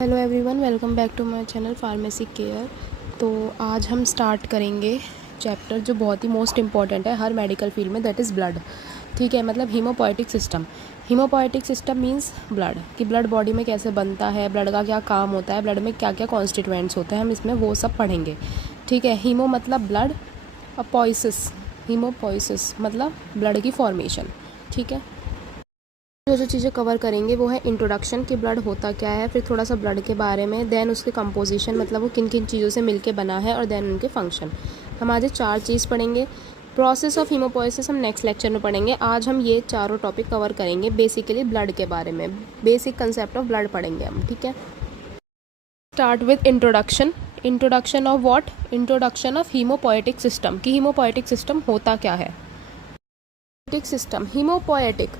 Hello everyone, welcome back to my channel pharmacy care. तो आज हम स्टार्ट करेंगे चैप्टर जो बहुत ही मोस्ट इम्पॉर्टेंट है हर मेडिकल फील्ड में, दैट इज़ ब्लड। ठीक है, मतलब haemopoietic system. Haemopoietic system means blood, कि ब्लड बॉडी में कैसे बनता है, ब्लड का क्या काम होता है, ब्लड में क्या क्या कॉन्स्टिट्यूएंट्स होते हैं, हम इसमें वो सब पढ़ेंगे। ठीक है, हीमो मतलब ब्लड और पोइसिस, हीमोपोइसिस मतलब ब्लड की फॉर्मेशन। ठीक है, जो चीज़ें कवर करेंगे वो है इंट्रोडक्शन कि ब्लड होता क्या है, फिर थोड़ा सा ब्लड के बारे में, देन उसके कंपोजिशन मतलब वो किन किन चीज़ों से मिलके बना है, और देन उनके फंक्शन। हम आज 4 चीज़ पढ़ेंगे। प्रोसेस ऑफ हीमोपोइसिस हम नेक्स्ट लेक्चर में पढ़ेंगे। आज हम ये चारों टॉपिक कवर करेंगे। बेसिकली ब्लड के बारे में बेसिक कंसेप्ट ऑफ ब्लड पढ़ेंगे हम। ठीक है, start with introduction. Introduction of what? Introduction of haemopoietic system, कि हीमोपोएटिक सिस्टम होता क्या है। System, haemopoietic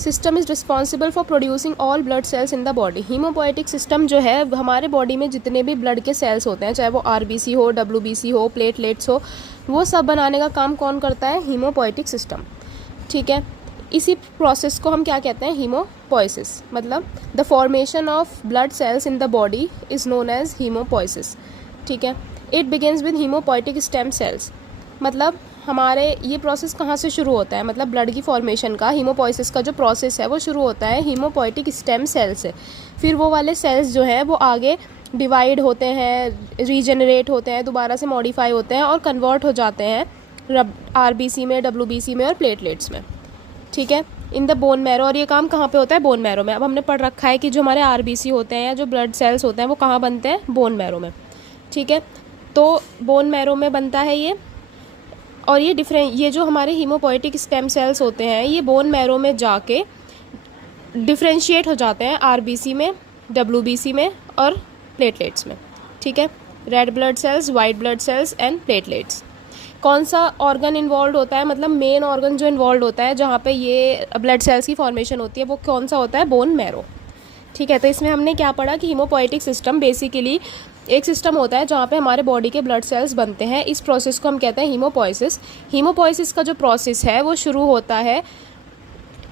system is responsible for producing all blood cells in the body. Haemopoietic system जो है हमारे बॉडी में जितने भी ब्लड के सेल्स होते हैं, चाहे वो आरबीसी हो, डब्ल्यूबीसी हो, प्लेटलेट्स हो, वो सब बनाने का काम कौन करता है? Haemopoietic system. ठीक है, इसी प्रोसेस को हम क्या कहते हैं? हीमोपोइसिस। मतलब the formation of blood cells in the body is known as haemopoiesis. ठीक है, it begins with haemopoietic stem cells. मतलब हमारे ये प्रोसेस कहाँ से शुरू होता है? मतलब ब्लड की फॉर्मेशन का, हीमोपोइसिस का जो प्रोसेस है वो शुरू होता है हीमोपोएटिक स्टेम सेल से। फिर वो वाले सेल्स जो हैं वो आगे डिवाइड होते हैं, रीजनरेट होते हैं, दोबारा से मॉडिफाई होते हैं और कन्वर्ट हो जाते हैं आरबीसी में, डब्ल्यूबीसी में और प्लेटलेट्स में। ठीक है, इन द बोन मैरो। और ये काम कहाँ पे होता है? बोन मैरो में। अब हमने पढ़ रखा है कि जो हमारे आरबीसी होते हैं या जो ब्लड सेल्स होते हैं वो कहाँ बनते हैं? बोन मैरो में। ठीक है, तो बोन मैरो में बनता है ये। और ये जो हमारे हीमोपोएटिक स्टेम सेल्स होते हैं ये बोन मैरो में जाके डिफ्रेंशिएट हो जाते हैं आरबीसी में, डब्ल्यूबीसी में और प्लेटलेट्स में। ठीक है, red blood cells, white blood sales and platelets. कौन सा ऑर्गन इन्वॉल्व होता है? मतलब मेन ऑर्गन जो इन्वॉल्व होता है जहाँ पे ये ब्लड सेल्स की फॉर्मेशन होती है वो कौन सा होता है? Bone marrow. ठीक है, तो इसमें हमने क्या पढ़ा कि हीमोपोएटिक सिस्टम बेसिकली एक सिस्टम होता है जहाँ पे हमारे बॉडी के ब्लड सेल्स बनते हैं। इस प्रोसेस को हम कहते हैं हीमोपोइसिस। हीमोपोइसिस का जो प्रोसेस है वो शुरू होता है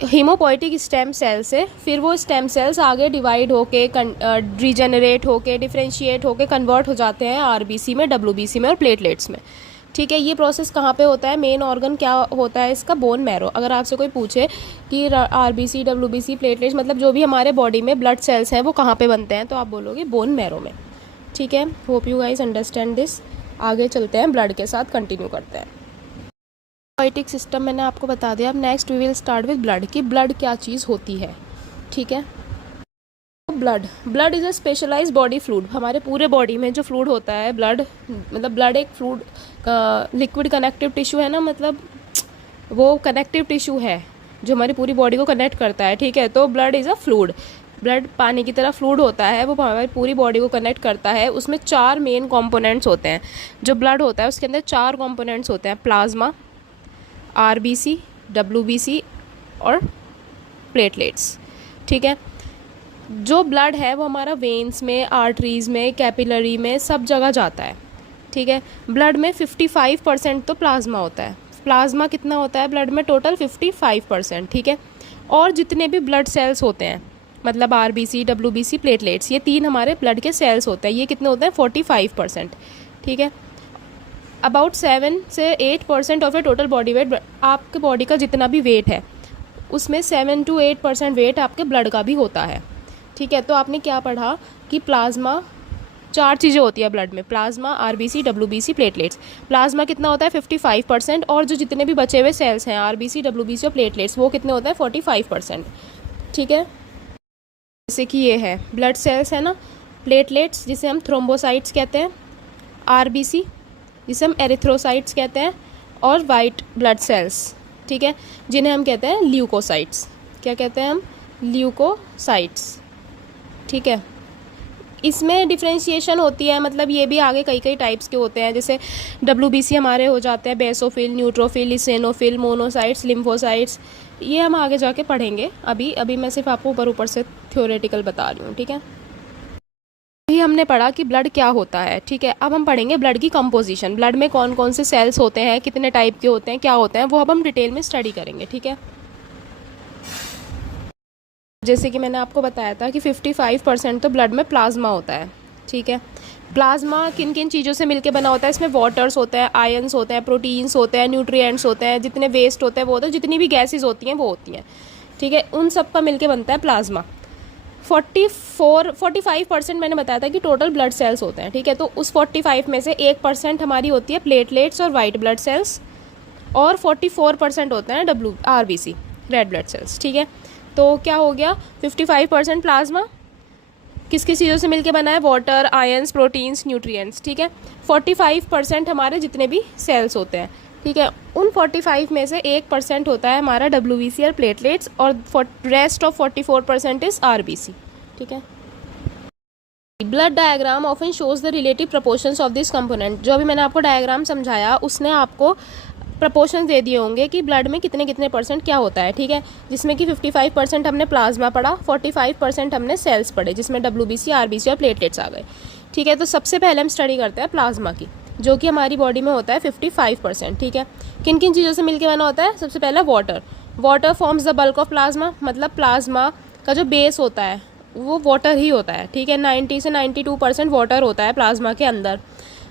हीमोपोएटिक स्टेम सेल से। फिर वो स्टेम सेल्स आगे डिवाइड होके, रीजनरेट होके, डिफ्रेंशिएट होके कन्वर्ट हो जाते हैं आरबीसी में, डब्ल्यूबीसी में और प्लेटलेट्स में। ठीक है, ये प्रोसेस कहाँ पे होता है? मेन ऑर्गन क्या होता है इसका? Bone marrow. अगर आपसे कोई पूछे कि आरबीसी, डब्ल्यूबीसी, प्लेटलेट्स मतलब जो भी हमारे बॉडी में ब्लड सेल्स हैं वो कहाँ पे बनते हैं, तो आप बोलोगे बोन मैरो में। ठीक है, hope you guys understand this. आगे चलते हैं, ब्लड के साथ कंटिन्यू करते हैं। हीमोपोएटिक सिस्टम मैंने आपको बता दिया। अब next we will start with blood, कि ब्लड क्या चीज़ होती है। ठीक है, blood is a specialised body fluid. हमारे पूरे बॉडी में जो फ्लूइड होता है ब्लड, मतलब ब्लड एक फ्लूइड लिक्विड कनेक्टिव टिश्यू है ना, मतलब वो कनेक्टिव टिश्यू है जो हमारी पूरी बॉडी को कनेक्ट करता है। ठीक है, तो blood is a fluid. Blood पानी की तरह फ्लूइड होता है, वो हमारी पूरी बॉडी को कनेक्ट करता है। उसमें 4 मेन कंपोनेंट्स होते हैं। जो ब्लड होता है उसके अंदर 4 कंपोनेंट्स होते हैं: प्लाज्मा, आरबीसी, डब्ल्यूबीसी और प्लेटलेट्स। ठीक है, जो ब्लड है वो हमारा वेन्स में, आर्टरीज में, कैपिलरी में, सब जगह जाता है। ठीक है, ब्लड में 55% तो प्लाज्मा होता है। प्लाज्मा कितना होता है ब्लड में? टोटल 55%। ठीक है, और जितने भी ब्लड सेल्स होते हैं, मतलब आरबीसी, डब्ल्यूबीसी, प्लेटलेट्स, ये 3 हमारे ब्लड के सेल्स होते हैं। ये कितने होते हैं? 45%। ठीक है, अबाउट 7 से 8% of A total body weight. आपके बॉडी का जितना भी वेट है उसमें 7 to 8% वेट आपके ब्लड का भी होता है। ठीक है, तो आपने क्या पढ़ा कि प्लाज्मा, 4 चीज़ें होती है ब्लड में: plasma, RBC, WBC, platelets. Plasma कितना होता है? 55%। और जो जितने भी बचे हुए सेल्स हैं आरबीसी, डब्ल्यूबीसी और प्लेटलेट्स, वो कितने होते हैं? 45%। ठीक है, जैसे कि ये है ब्लड सेल्स है ना, प्लेटलेट्स जिसे हम थ्रोम्बोसाइट्स कहते हैं, आरबीसी जिसे हम एरिथ्रोसाइट्स कहते हैं, और वाइट ब्लड सेल्स, ठीक है, जिन्हें हम कहते हैं ल्यूकोसाइट्स। क्या कहते हैं हम? ल्यूकोसाइट्स। ठीक है, इसमें डिफ्रेंशिएशन होती है, मतलब ये भी आगे कई कई टाइप्स के होते हैं। जैसे डब्ल्यूबीसी हमारे हो जाते हैं बेसोफिल, न्यूट्रोफिल, इसेनोफिल, मोनोसाइट्स, लिम्फोसाइट्स। ये हम आगे जाके पढ़ेंगे। अभी मैं सिर्फ आपको ऊपर से थ्योरेटिकल बता रही हूँ। ठीक है, अभी हमने पढ़ा कि ब्लड क्या होता है। ठीक है, अब हम पढ़ेंगे ब्लड की कंपोजिशन। ब्लड में कौन कौन से सेल्स होते हैं, कितने टाइप के होते हैं, क्या होते हैं, वो अब हम डिटेल में स्टडी करेंगे। ठीक है। जैसे कि मैंने आपको बताया था कि 55% तो ब्लड में प्लाज्मा होता है, ठीक है। प्लाज्मा किन किन चीज़ों से मिलके बना होता है, इसमें वाटर्स होते हैं, आयंस होते हैं, प्रोटीन्स होते हैं, न्यूट्रिएंट्स होते हैं, जितने वेस्ट होते हैं वो होते हैं, जितनी भी गैसेज होती हैं वो होती हैं, ठीक है। उन सब का मिलके बनता है प्लाज्मा। 45% मैंने बताया था कि टोटल ब्लड सेल्स होते हैं, ठीक है। तो उस 45 में से 1% हमारी होती है प्लेटलेट्स और वाइट ब्लड सेल्स, और 44% होते हैं RBC, रेड ब्लड सेल्स, ठीक है। तो क्या हो गया, 55% प्लाज्मा किस किस चीज़ों से मिलके बना है, वाटर, आयंस, प्रोटीन्स, न्यूट्रिएंट्स, ठीक है। 45% हमारे जितने भी सेल्स होते हैं, ठीक है। उन 45 में से 1% होता है हमारा WBC और प्लेटलेट्स, और रेस्ट ऑफ 44% इज RBC, ठीक है। Blood diagram often shows the relative proportions of this component. जो अभी मैंने आपको डायग्राम समझाया उसने आपको प्रपोर्शन दे दिए होंगे कि ब्लड में कितने कितने परसेंट क्या होता है, ठीक है। जिसमें कि 55% हमने प्लाज्मा पढ़ा, 45% हमने सेल्स पढ़े, जिसमें WBC, RBC और प्लेटलेट्स आ गए, ठीक है। तो सबसे पहले हम स्टडी करते हैं प्लाज्मा की, जो कि हमारी बॉडी में होता है 55%, ठीक है। किन किन चीज़ों से मिलकर बना होता है, सबसे पहला water forms the bulk of plasma, मतलब प्लाज्मा का जो बेस होता है वो वाटर ही होता है, ठीक है। 90 से 92% वाटर होता है प्लाज्मा के अंदर।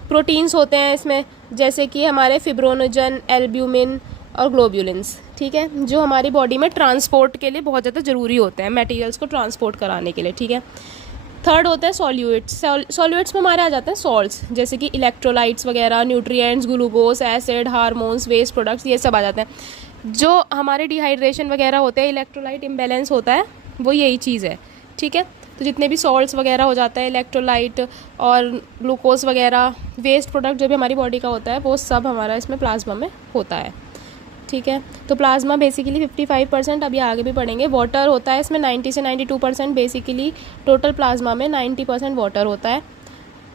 प्रोटीन्स होते हैं इसमें, जैसे कि हमारे फिब्रोनोजन, एल्ब्यूमिन और ग्लोब्यूलिन्स, ठीक है, जो हमारी बॉडी में ट्रांसपोर्ट के लिए बहुत ज़्यादा ज़रूरी होते हैं, मटेरियल्स को ट्रांसपोर्ट कराने के लिए, ठीक है। थर्ड होता है सॉल्यूट्स। सॉल्यूट्स में हमारे आ जाते हैं सॉल्ट्स, जैसे कि इलेक्ट्रोलाइट्स वगैरह, nutrients, glucose, acid, hormones, waste products, ये सब आ जाते हैं। जो हमारे डिहाइड्रेशन वगैरह होते हैं, इलेक्ट्रोलाइट इम्बैलेंस होता है, वो यही चीज़ है, ठीक है। तो जितने भी सॉल्ट्स वगैरह हो जाता है, इलेक्ट्रोलाइट और ग्लूकोज वगैरह, वेस्ट प्रोडक्ट जो भी हमारी बॉडी का होता है, वो सब हमारा इसमें प्लाज्मा में होता है, ठीक है। तो प्लाज्मा बेसिकली 55%, अभी आगे भी पढ़ेंगे। वाटर होता है इसमें 90 से 92%, बेसिकली टोटल प्लाज्मा में 90% वाटर होता है।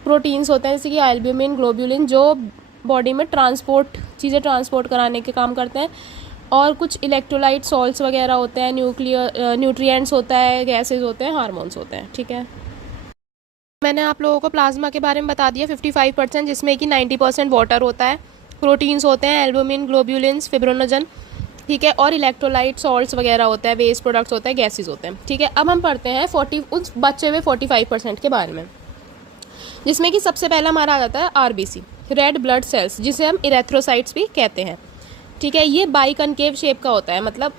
प्रोटीन्स होते हैं जैसे कि एल्ब्यूमिन, ग्लोब्यूलिन, जो बॉडी में चीज़ें ट्रांसपोर्ट कराने के काम करते हैं, और कुछ इलेक्ट्रोलाइट सॉल्ट्स वगैरह होते हैं, न्यूट्रिएंट्स होता है, गैसेज होते हैं, हार्मोन्स होते हैं, ठीक है। मैंने आप लोगों को प्लाज्मा के बारे में बता दिया 55%, जिसमें कि 90% वाटर होता है, प्रोटीन्स होते हैं, एल्बुमिन, ग्लोब्यूलिन्स, फिब्रोनोजन, ठीक है, और इलेक्ट्रोलाइट सॉल्ट्स वगैरह होता है, वेस्ट प्रोडक्ट्स होते हैं, गैसेज होते हैं, ठीक है। अब हम पढ़ते हैं उस बचे हुए 45% के बारे में, जिसमें कि सबसे पहला हमारा आ जाता है RBC, रेड ब्लड सेल्स, जिसे हम इरेथ्रोसाइट्स भी कहते हैं, ठीक है। ये बाई कनकेव शेप का होता है, मतलब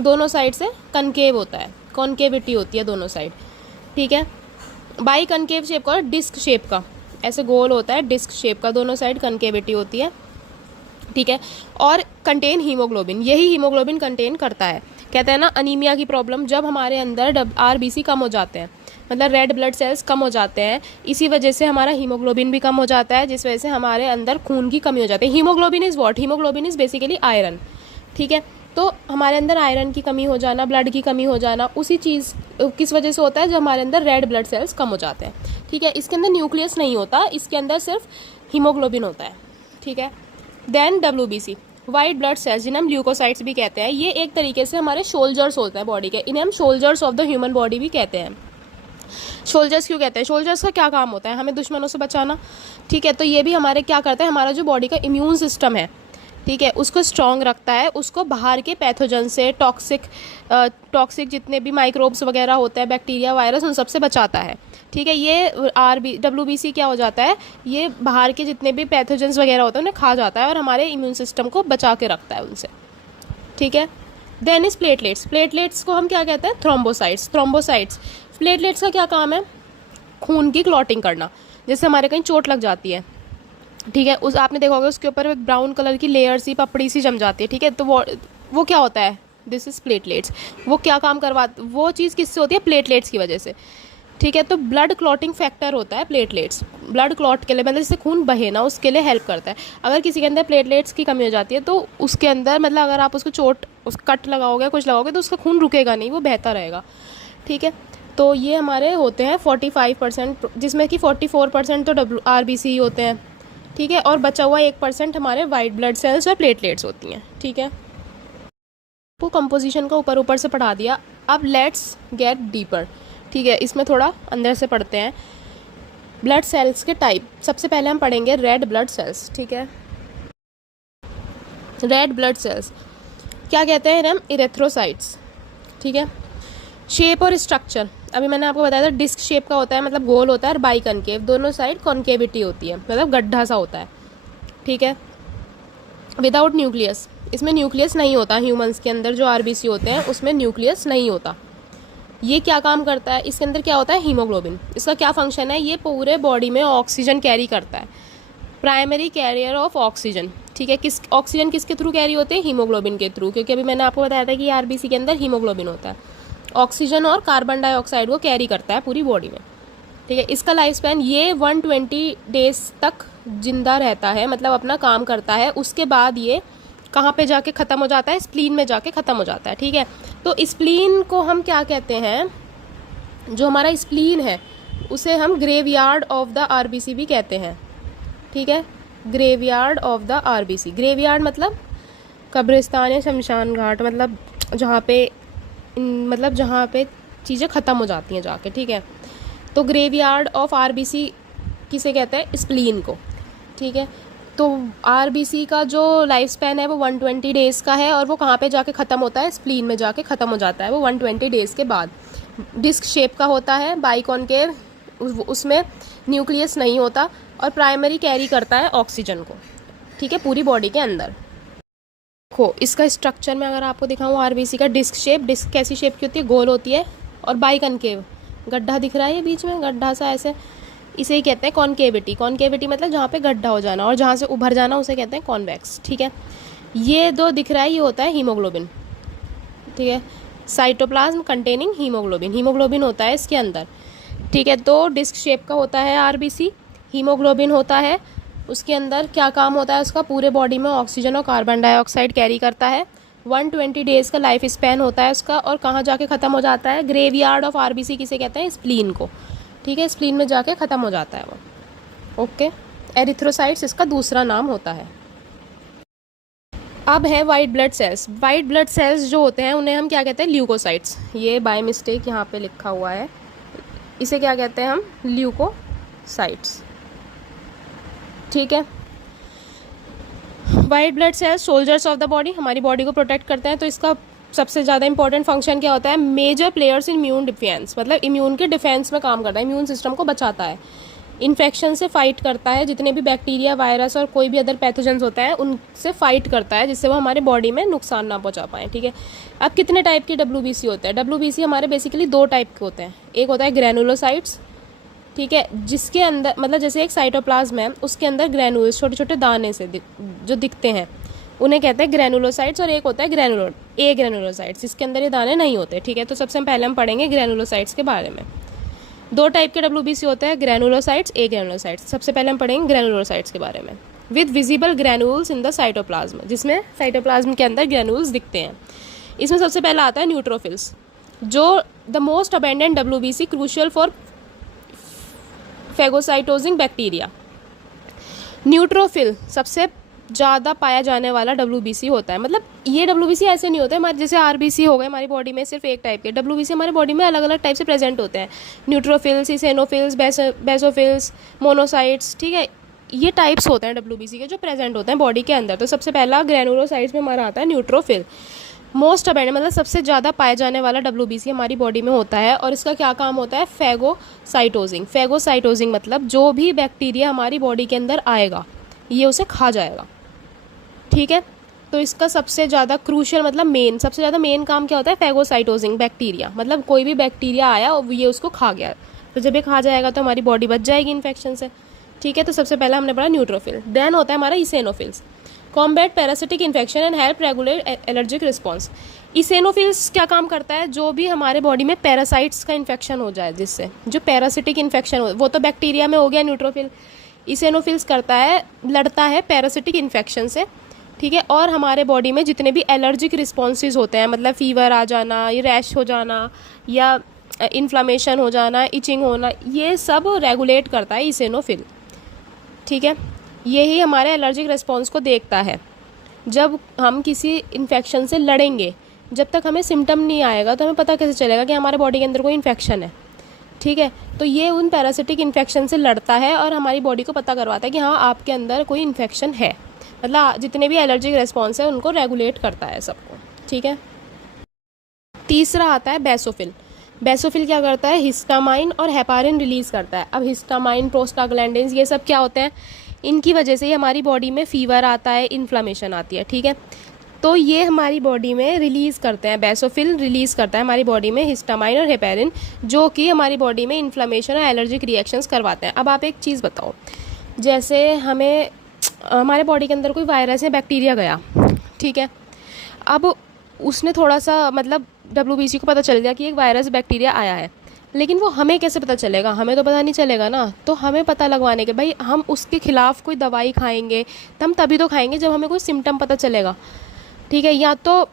दोनों साइड से कनकेव होता है, कॉन्केविटी होती है दोनों साइड, ठीक है। बाई कनकेव शेप का और डिस्क शेप का, ऐसे गोल होता है, डिस्क शेप का, दोनों साइड कनकेविटी होती है, ठीक है। और कंटेन हीमोग्लोबिन, यही हीमोग्लोबिन कंटेन करता है। कहते हैं ना अनीमिया की प्रॉब्लम, जब हमारे अंदर RBC कम हो जाते हैं, मतलब रेड ब्लड सेल्स कम हो जाते हैं, इसी वजह से हमारा हीमोग्लोबिन भी कम हो जाता है, जिस वजह से हमारे अंदर खून की कमी हो जाती है। Haemoglobin is what, haemoglobin is basically iron, ठीक है। तो हमारे अंदर आयरन की कमी हो जाना, ब्लड की कमी हो जाना, उसी चीज़ किस वजह से होता है, जब हमारे अंदर रेड ब्लड सेल्स कम हो जाते हैं, ठीक है। इसके अंदर न्यूक्लियस नहीं होता, इसके अंदर सिर्फ हीमोग्लोबिन होता है, ठीक है। Then WBC, white blood cells, जिन्हें हम ल्यूकोसाइट्स भी कहते हैं, ये एक तरीके से हमारे सोल्जर्स होते हैं बॉडी के, इन्हें हम soldiers of the human body भी कहते हैं। सोल्जर्स क्यों कहते हैं, सोल्जर्स का क्या काम होता है, हमें दुश्मनों से बचाना, ठीक है। तो ये भी हमारे क्या करता है, हमारा जो बॉडी का इम्यून सिस्टम है, ठीक है, उसको स्ट्रॉन्ग रखता है, उसको बाहर के पैथोजन से, टॉक्सिक जितने भी माइक्रोब्स वगैरह होते हैं, बैक्टीरिया, वायरस, उन सब से बचाता है, ठीक है। ये WBC क्या हो जाता है, ये बाहर के जितने भी पैथोजन्स वगैरह होते हैं उन्हें खा जाता है और हमारे इम्यून सिस्टम को बचा के रखता है उनसे, ठीक है। देन इज प्लेटलेट्स, प्लेटलेट्स को हम क्या कहते हैं, थ्रोम्बोसाइट्स। प्लेटलेट्स का क्या काम है, खून की क्लॉटिंग करना, जैसे हमारे कहीं चोट लग जाती है, ठीक है, उस आपने देखा होगा उसके ऊपर एक ब्राउन कलर की लेयर सी, पपड़ी सी जम जाती है, ठीक है। तो वो क्या होता है, दिस इज़ प्लेटलेट्स। वो क्या काम वो चीज़ किससे होती है, प्लेटलेट्स की वजह से, ठीक है। तो ब्लड क्लॉटिंग फैक्टर होता है प्लेटलेट्स, ब्लड क्लॉट के लिए, मतलब जिससे खून बहे ना, उसके लिए हेल्प करता है। अगर किसी के अंदर प्लेटलेट्स की कमी हो जाती है तो उसके अंदर, मतलब अगर आप उसको कट लगाओगे, कुछ लगाओगे, तो उसका खून रुकेगा नहीं, वो बहता रहेगा, ठीक है। तो ये हमारे होते हैं 45%, जिसमें कि 44% तो RBC होते हैं, ठीक है, और बचा हुआ 1% हमारे वाइट ब्लड सेल्स और प्लेटलेट्स होती हैं, ठीक है। वो कंपोजिशन का ऊपर से पढ़ा दिया, अब लेट्स गेट डीपर, ठीक है, इसमें थोड़ा अंदर से पढ़ते हैं। ब्लड सेल्स के टाइप, सबसे पहले हम पढ़ेंगे रेड ब्लड सेल्स, ठीक है। रेड ब्लड सेल्स क्या कहते हैं हम, इरेथ्रोसाइट्स, ठीक है। शेप और स्ट्रक्चर, अभी मैंने आपको बताया था डिस्क शेप का होता है, मतलब गोल होता है, और बाई कनकेव, दोनों साइड कॉन्केविटी होती है, मतलब गड्ढा सा होता है, ठीक है। विदाउट न्यूक्लियस, इसमें न्यूक्लियस नहीं होता, ह्यूमंस के अंदर जो आरबीसी होते हैं उसमें न्यूक्लियस नहीं होता। ये क्या काम करता है, इसके अंदर क्या होता है, हीमोग्लोबिन। इसका क्या फंक्शन है, ये पूरे बॉडी में ऑक्सीजन कैरी करता है, प्राइमरी कैरियर ऑफ ऑक्सीजन, ठीक है। ऑक्सीजन किसके थ्रू कैरी होते हैं, हीमोग्लोबिन के थ्रू, क्योंकि अभी मैंने आपको बताया था कि आरबीसी के अंदर हीमोग्लोबिन होता है, ऑक्सीजन और कार्बन डाइऑक्साइड को कैरी करता है पूरी बॉडी में, ठीक है। इसका लाइफ स्पैन ये 120 डेज तक जिंदा रहता है, मतलब अपना काम करता है। उसके बाद ये कहाँ पे जाके ख़त्म हो जाता है, स्प्लीन में जाके ख़त्म हो जाता है, ठीक है। तो स्प्लीन को हम क्या कहते हैं, जो हमारा स्प्लीन है उसे हम ग्रेवयार्ड ऑफ द आरबीसी भी कहते हैं, ठीक है। Graveyard of the RBC, graveyard मतलब कब्रिस्तान या शमशान घाट, मतलब जहाँ पे चीज़ें ख़त्म हो जाती हैं जाके, ठीक है। तो ग्रेवयार्ड ऑफ आरबीसी किसे कहते हैं, स्प्लीन को, ठीक है। तो आरबीसी का जो लाइफ स्पैन है वो 120 डेज़ का है, और वो कहाँ पे जाके ख़त्म होता है, स्प्लीन में जाके ख़त्म हो जाता है वो 120 डेज़ के बाद। डिस्क शेप का होता है, बाइकॉनकेव, उसमें न्यूक्लियस नहीं होता, और प्राइमरी कैरी करता है ऑक्सीजन को, ठीक है, पूरी बॉडी के अंदर। देखो इसका स्ट्रक्चर में अगर आपको दिखाऊँ आरबीसी का, डिस्क शेप, डिस्क कैसी शेप की होती है, गोल होती है, और बाइकॉनकेव, गड्ढा दिख रहा है ये बीच में, गड्ढा सा ऐसे, इसे ही कहते हैं कॉन्केविटी। कॉन्केविटी मतलब जहाँ पे गड्ढा हो जाना, और जहाँ से उभर जाना उसे कहते हैं कॉन्वेक्स, ठीक है। ये दो दिख रहा है, ये होता है हीमोग्लोबिन, ठीक है। साइटोप्लाज्म कंटेनिंग हीमोग्लोबिन, हीमोग्लोबिन होता है इसके अंदर, ठीक है। तो डिस्क शेप का होता है आरबीसी, हीमोग्लोबिन होता है उसके अंदर। क्या काम होता है उसका, पूरे बॉडी में ऑक्सीजन और कार्बन डाइऑक्साइड कैरी करता है। 120 डेज़ का लाइफ स्पैन होता है उसका, और कहाँ जाके ख़त्म हो जाता है, ग्रेवयार्ड ऑफ आरबीसी किसे कहते हैं, स्प्लीन को, ठीक है। स्प्लीन में जाके ख़त्म हो जाता है वो, ओके। एरिथ्रोसाइट्स इसका दूसरा नाम होता है। अब है white blood sales. White blood sales जो होते हैं उन्हें हम क्या कहते हैं, ल्यूकोसाइट्स। ये बाय मिस्टेक यहाँ पे लिखा हुआ है, इसे क्या कहते हैं हम, ल्यूकोसाइट्स, ठीक है। White blood sales soldiers of the body, हमारी बॉडी को प्रोटेक्ट करते हैं। तो इसका सबसे ज़्यादा इंपॉर्टेंट फंक्शन क्या होता है, major players in immune defence, मतलब इम्यून के डिफेंस में काम करता है, इम्यून सिस्टम को बचाता है, इन्फेक्शन से फाइट करता है, जितने भी बैक्टीरिया, वायरस और कोई भी अदर पैथोजेंस होता है उनसे फाइट करता है, जिससे वो हमारे बॉडी में नुकसान ना पहुंचा पाएँ, ठीक है। अब कितने टाइप के डब्ल्यूबीसी होते हैं, डब्ल्यूबीसी हमारे बेसिकली दो टाइप के होते हैं। एक होता है ग्रैनुलोसाइट्स, ठीक है, जिसके अंदर मतलब जैसे एक साइटोप्लाज्म है उसके अंदर ग्रैनुल्स, छोटे छोटे दाने से जो दिखते हैं उन्हें कहते हैं ग्रैनुलोसाइट्स। और एक होता है ग्रैनुलोसाइट्स, जिसके अंदर ये दाने नहीं होते, ठीक है। तो सबसे पहले हम पढ़ेंगे ग्रैनुलोसाइट्स के बारे में। दो टाइप के डब्ल्यूबीसी होते हैं, ग्रैनुलोसाइट्स, ग्रैनुलोसाइट्स। सबसे पहले हम पढ़ेंगे ग्रैनुलोसाइट्स के बारे में। With visible granules in the cytoplasm, जिसमें साइटोप्लाज्म के अंदर ग्रैनुल्स दिखते हैं। इसमें सबसे पहला आता है न्यूट्रोफिल्स, जो the most abundant WBC, crucial for phagocytosing bacteria. Neutrophil सबसे ज़्यादा पाया जाने वाला डब्ल्यूबीसी होता है। मतलब ये डब्ल्यूबीसी ऐसे नहीं होते हमारे जैसे आरबीसी हो गए हमारी बॉडी में सिर्फ एक टाइप के, डब्ल्यूबीसी हमारी बॉडी में अलग अलग टाइप से प्रेजेंट होते हैं। न्यूट्रोफिल्स, इसेनोफिल्स, बेसोफिल्स, मोनोसाइट्स, ठीक है, ये टाइप्स होते हैं डब्ल्यूबीसी के जो प्रेजेंट होते हैं बॉडी के अंदर। तो सबसे पहला ग्रैनुलोसाइट्स में हमारा आता है न्यूट्रोफिल। मोस्ट अबेंडेंट मतलब सबसे ज़्यादा पाया जाने वाला डब्ल्यूबीसी हमारी बॉडी में होता है, और इसका क्या काम होता है, फेगोसाइटोजिंग। फेगोसाइटोजिंग मतलब जो भी बैक्टीरिया हमारी बॉडी के अंदर आएगा ये उसे खा जाएगा, ठीक है। तो इसका सबसे ज़्यादा क्रूशियल मतलब मेन, सबसे ज़्यादा मेन काम क्या होता है, फेगोसाइटोजिंग बैक्टीरिया, मतलब कोई भी बैक्टीरिया आया और ये उसको खा गया, तो जब ये खा जाएगा तो हमारी बॉडी बच जाएगी इन्फेक्शन से, ठीक है। तो सबसे पहला हमने पढ़ा न्यूट्रोफिल। देन होता है हमारा eosinophils, combat parasitic infection and help regulate allergic response. Eosinophils क्या काम करता है, जो भी हमारे बॉडी में पैरासाइट्स का इन्फेक्शन हो जाए, जिससे जो पैरासिटिक इन्फेक्शन हो, वो तो बैक्टीरिया में हो गया न्यूट्रोफिल। इसेनोफिल्स करता है, लड़ता है पैरासिटिक इन्फेक्शन से, ठीक है। और हमारे बॉडी में जितने भी एलर्जिक रिस्पॉन्सेज होते हैं, मतलब फीवर आ जाना, ये रैश हो जाना या इन्फ्लामेशन हो जाना, इचिंग होना, ये सब रेगुलेट करता है इसेनोफिल, ठीक है। यही हमारे एलर्जिक रिस्पॉन्स को देखता है। जब हम किसी इन्फेक्शन से लड़ेंगे, जब तक हमें सिम्टम नहीं आएगा तो हमें पता कैसे चलेगा कि हमारे बॉडी के अंदर कोई इन्फेक्शन है, ठीक है। तो ये उन पैरासिटिक इन्फेक्शन से लड़ता है और हमारी बॉडी को पता करवाता है कि हाँ आपके अंदर कोई इन्फेक्शन है, मतलब जितने भी एलर्जिक रिस्पॉन्स है उनको रेगुलेट करता है सबको, ठीक है। तीसरा आता है बेसोफिल। बेसोफिल क्या करता है, हिस्टामाइन और हेपारिन रिलीज़ करता है। अब हिस्टामाइन, प्रोस्टाग्लैंडिन्स, ये सब क्या होते हैं, इनकी वजह से ही हमारी बॉडी में फीवर आता है, इन्फ्लामेशन आती है, ठीक है। तो ये हमारी बॉडी में रिलीज़ करते हैं, बेसोफिल रिलीज़ करता है हमारी बॉडी में हिस्टामाइन और हेपेरिन, जो कि हमारी बॉडी में इन्फ्लामेशन और एलर्जिक रिएक्शंस करवाते हैं। अब आप एक चीज़ बताओ, जैसे हमें हमारे बॉडी के अंदर कोई वायरस या बैक्टीरिया गया, ठीक है, अब उसने थोड़ा सा मतलब WBC को पता चल गया कि एक वायरस बैक्टीरिया आया है, लेकिन वो हमें कैसे पता चलेगा, हमें तो पता नहीं चलेगा ना। तो हमें पता लगवाने के, भाई हम उसके खिलाफ कोई दवाई खाएंगे, तो हम तभी तो खाएंगे जब हमें कोई सिम्टम पता चलेगा, ठीक है। या तो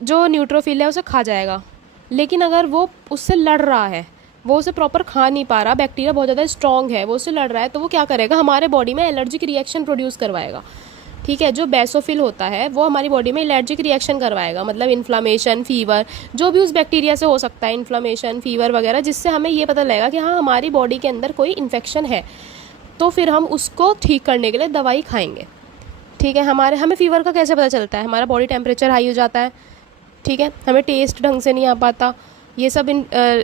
जो न्यूट्रोफिल है उसे खा जाएगा, लेकिन अगर वो उससे लड़ रहा है, वो उसे प्रॉपर खा नहीं पा रहा, बैक्टीरिया बहुत ज़्यादा स्ट्रॉन्ग है, वो उससे लड़ रहा है, तो वो क्या करेगा, हमारे बॉडी में एलर्जिक रिएक्शन प्रोड्यूस करवाएगा, ठीक है। जो बेसोफिल होता है वो हमारी बॉडी में एलर्जिक रिएक्शन करवाएगा, मतलब इन्फ्लामेशन, फीवर, जो भी उस बैक्टीरिया से हो सकता है, इन्फ्लामेशन, फीवर वगैरह, जिससे हमें ये पता लगेगा कि हाँ हमारी बॉडी के अंदर कोई इन्फेक्शन है, तो फिर हम उसको ठीक करने के लिए दवाई खाएंगे, ठीक है। हमें फ़ीवर का कैसे पता चलता है, हमारा बॉडी टेम्परेचर हाई हो जाता है, ठीक है, हमें टेस्ट ढंग से नहीं आ पाता, ये सब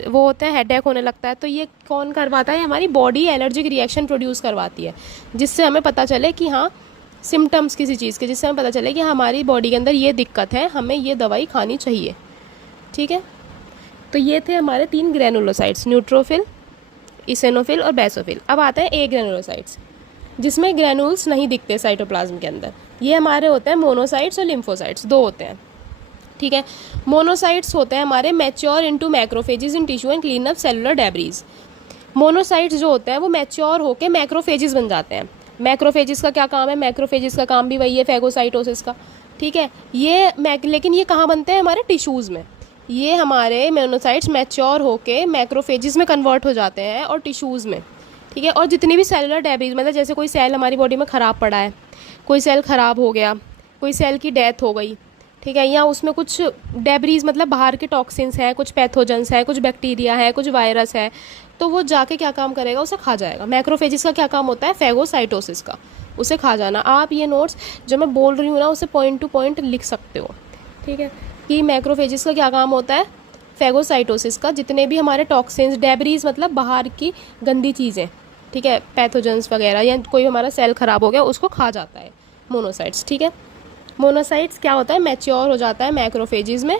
वो होते हैं, हेडेक होने लगता है। तो ये कौन करवाता है, हमारी बॉडी एलर्जिक रिएक्शन प्रोड्यूस करवाती है, जिससे हमें पता चले कि हाँ सिम्टम्स किसी चीज़ के, जिससे हमें पता चले कि हमारी बॉडी के अंदर ये दिक्कत है, हमें ये दवाई खानी चाहिए, ठीक है। तो ये थे हमारे 3 ग्रेनुलोसाइट्स, न्यूट्रोफिल, इसेनोफिल और बेसोफिल। अब आते हैं ए ग्रेनुलोसाइट्स, जिसमें ग्रेनुल्स नहीं दिखते साइटोप्लाज्म के अंदर। ये हमारे होते हैं मोनोसाइट्स और लिम्फोसाइट्स, 2 होते हैं, ठीक है। मोनोसाइट्स होते हैं हमारे mature into macrophages in tissue and clean up cellular debris. Monocytes जो होते हैं वो मैच्योर होकर मैक्रोफेजेस बन जाते हैं। मैक्रोफेजेस का क्या काम है, मैक्रोफेजेस का काम भी वही है फैगोसाइटोसिस का, ठीक है। लेकिन ये कहाँ बनते हैं, हमारे टिश्यूज़ में। ये हमारे मोनोसाइट्स मैच्योर होके मैक्रोफेजेस में कन्वर्ट हो जाते हैं और टिश्यूज़ में, ठीक है। और जितनी भी सेलुलर डेब्रीज, मतलब जैसे कोई सेल हमारी बॉडी में ख़राब पड़ा है, कोई सेल ख़राब हो गया, कोई सेल की डेथ हो गई, ठीक है, या उसमें कुछ डेब्रीज मतलब बाहर के टॉक्सिन्स हैं, कुछ पैथोजेंस है, कुछ बैक्टीरिया है, कुछ वायरस है, तो वो जाके क्या काम करेगा, उसे खा जाएगा। मैक्रोफेजिस का क्या काम होता है, फैगोसाइटोसिस का, उसे खा जाना। आप ये नोट्स जो मैं बोल रही हूँ ना, उसे पॉइंट टू पॉइंट लिख सकते हो, ठीक है, कि मैक्रोफेजिस का क्या काम होता है, फैगोसाइटोसिस का। जितने भी हमारे टॉक्सिन्स, डेब्रीज मतलब बाहर की गंदी चीज़ें, ठीक है, पैथोजेंस वगैरह, या कोई हमारा सेल ख़राब हो गया उसको खा जाता है मोनोसाइट्स, ठीक है। मोनोसाइट्स क्या होता है, मैच्योर हो जाता है मैक्रोफेजेस में,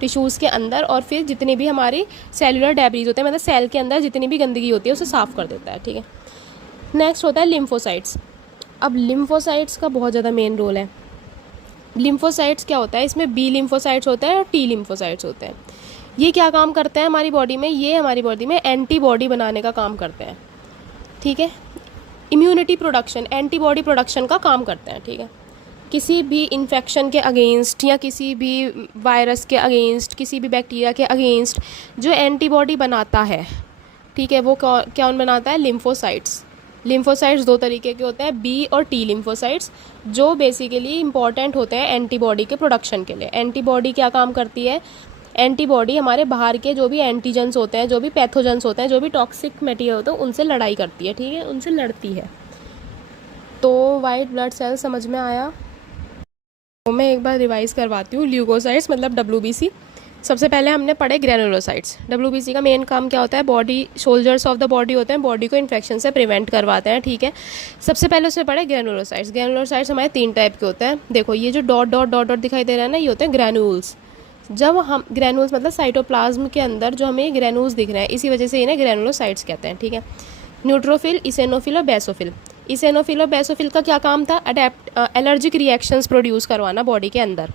टिश्यूज़ के अंदर, और फिर जितनी भी हमारी सेलुलर डेब्रीज होते हैं, मतलब सेल के अंदर जितनी भी गंदगी होती है उसे साफ़ कर देता है, ठीक है। नेक्स्ट होता है लिम्फोसाइट्स। अब लिम्फोसाइट्स का बहुत ज़्यादा मेन रोल है। लिम्फोसाइट्स क्या होता है, इसमें बी लिम्फोसाइट्स होते हैं और टी लिम्फोसाइट्स होते हैं। ये क्या काम करते हैं हमारी बॉडी में, ये हमारी बॉडी में एंटीबॉडी बनाने का काम करते हैं, ठीक है। इम्यूनिटी प्रोडक्शन, एंटीबॉडी प्रोडक्शन का काम करते हैं, ठीक है। किसी भी इन्फेक्शन के अगेंस्ट या किसी भी वायरस के अगेंस्ट, किसी भी बैक्टीरिया के अगेंस्ट जो एंटीबॉडी बनाता है, ठीक है, वो कौन बनाता है, लिम्फोसाइट्स। लिम्फोसाइट्स 2 तरीके के होते हैं, बी और टी लिम्फोसाइट्स, जो बेसिकली इंपॉर्टेंट होते हैं एंटीबॉडी के प्रोडक्शन के लिए। एंटीबॉडी क्या काम करती है, एंटीबॉडी हमारे बाहर के जो भी एंटीजेंस होते हैं, जो भी पैथोजेंस होते हैं, जो भी टॉक्सिक मटेरियल होता है, उनसे लड़ाई करती है, ठीक है, उनसे लड़ती है। तो वाइट ब्लड सेल समझ में आया। तो मैं एक बार रिवाइज करवाती हूँ। ल्यूकोसाइट्स मतलब WBC। सबसे पहले हमने पढ़े ग्रेनुलोसाइट्स। WBC का मेन काम क्या होता है, body soldiers of the body होते हैं, बॉडी को इन्फेक्शन से प्रिवेंट करवाते हैं, ठीक है। सबसे पहले उसमें पढ़े ग्रेनुलोसाइट्स। ग्रेनुलोसाइट्स हमारे 3 टाइप के होते हैं। देखो ये जो डॉट डॉट डॉट डॉट दिखाई दे रहा है ना, ये होते हैं ग्रेन्यूल्स। जब हम ग्रेन्यूल्स मतलब साइटोप्लाज्म के अंदर जो हमें ग्रेन्यूल्स दिख रहे हैं, इसी वजह से इन्हें ग्रेनुलोसाइट्स कहते हैं, ठीक है। न्यूट्रोफिल, इसेनोफिल और बेसोफिल। इसेनोफिल और बेसोफिल का क्या काम था, एलर्जिक रिएक्शंस प्रोड्यूस करवाना बॉडी के अंदर,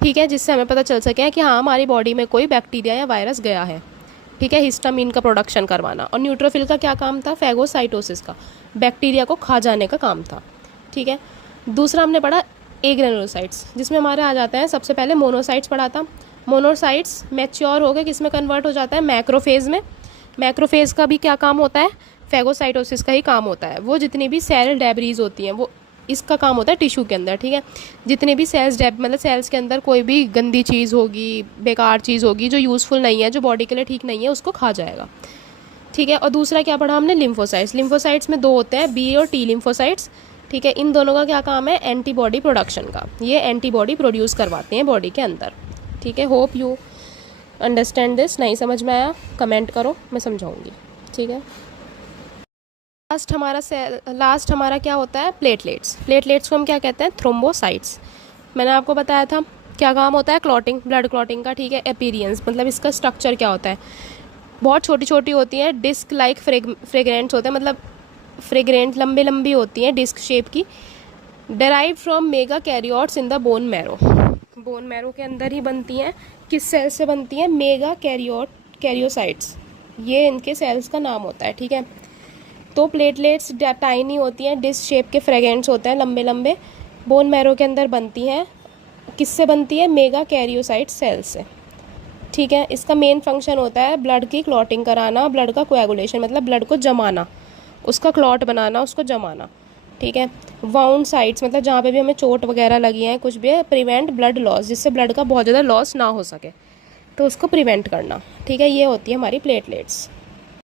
ठीक है, जिससे हमें पता चल सके कि हाँ हमारी बॉडी में कोई बैक्टीरिया या वायरस गया है, ठीक है, हिस्टामिन का प्रोडक्शन करवाना। और न्यूट्रोफिल का क्या काम था, फैगोसाइटोसिस का, बैक्टीरिया को खा जाने का काम था, ठीक है। दूसरा हमने पढ़ा ए ग्रेनुलोसाइट्स, जिसमें हमारे आ जाते हैं सबसे पहले मोनोसाइट्स पढ़ा था। मोनोसाइट्स मैच्योर हो गए, किस में कन्वर्ट हो जाता है, मैक्रोफेज में। मैक्रोफेज का भी क्या काम होता है, फैगोसाइटोसिस का ही काम होता है। वो जितनी भी सेल डेब्रीज होती हैं, वो इसका काम होता है टिश्यू के अंदर, ठीक है। जितने भी सेल्स मतलब सेल्स के अंदर कोई भी गंदी चीज़ होगी, बेकार चीज़ होगी, जो यूज़फुल नहीं है, जो बॉडी के लिए ठीक नहीं है, उसको खा जाएगा, ठीक है। और दूसरा क्या पढ़ा हमने, लिम्फोसाइट्स। लिम्फोसाइट्स में 2 होते हैं, बी और टी लिम्फोसाइट्स, ठीक है। इन दोनों का क्या काम है, एंटीबॉडी प्रोडक्शन का। ये एंटीबॉडी प्रोड्यूस करवाते हैं बॉडी के अंदर, ठीक है। Hope you understand this? नहीं समझ में आया कमेंट करो, मैं समझाऊंगी, ठीक है। लास्ट हमारा क्या होता है? प्लेटलेट्स। प्लेटलेट्स को हम क्या कहते हैं? थ्रोम्बोसाइट्स। मैंने आपको बताया था क्या काम होता है क्लॉटिंग, ब्लड क्लॉटिंग का, ठीक है। अपीयरेंस मतलब इसका स्ट्रक्चर क्या होता है? बहुत छोटी छोटी होती हैं, डिस्क लाइक फ्रेगरेंट्स होते हैं, मतलब फ्रेगरेंट लंबी लंबी होती हैं डिस्क शेप की। Derive from mega karyotes in the bone marrow. Bone marrow के अंदर ही बनती हैं। किस सेल से बनती हैं? मेगा कैरियोसाइट्स, ये इनके सेल्स का नाम होता है, ठीक है। तो प्लेटलेट्स टाइनी होती हैं, डिस्क शेप के फ्रेगरेंट्स होते हैं लंबे लंबे, बोन मैरो के अंदर बनती हैं। किससे बनती है? मेगा कैरियोसाइट सेल से, ठीक है। इसका मेन फंक्शन होता है ब्लड की क्लॉटिंग कराना, ब्लड का कोएगुलेशन मतलब ब्लड को जमाना, उसका क्लॉट बनाना, उसको जमाना, ठीक है। वाउंड साइट्स मतलब जहाँ पे भी हमें चोट वगैरह लगी है, कुछ भी है, प्रिवेंट ब्लड लॉस, जिससे ब्लड का बहुत ज़्यादा लॉस ना हो सके, तो उसको प्रिवेंट करना, ठीक है। ये होती है हमारी प्लेटलेट्स।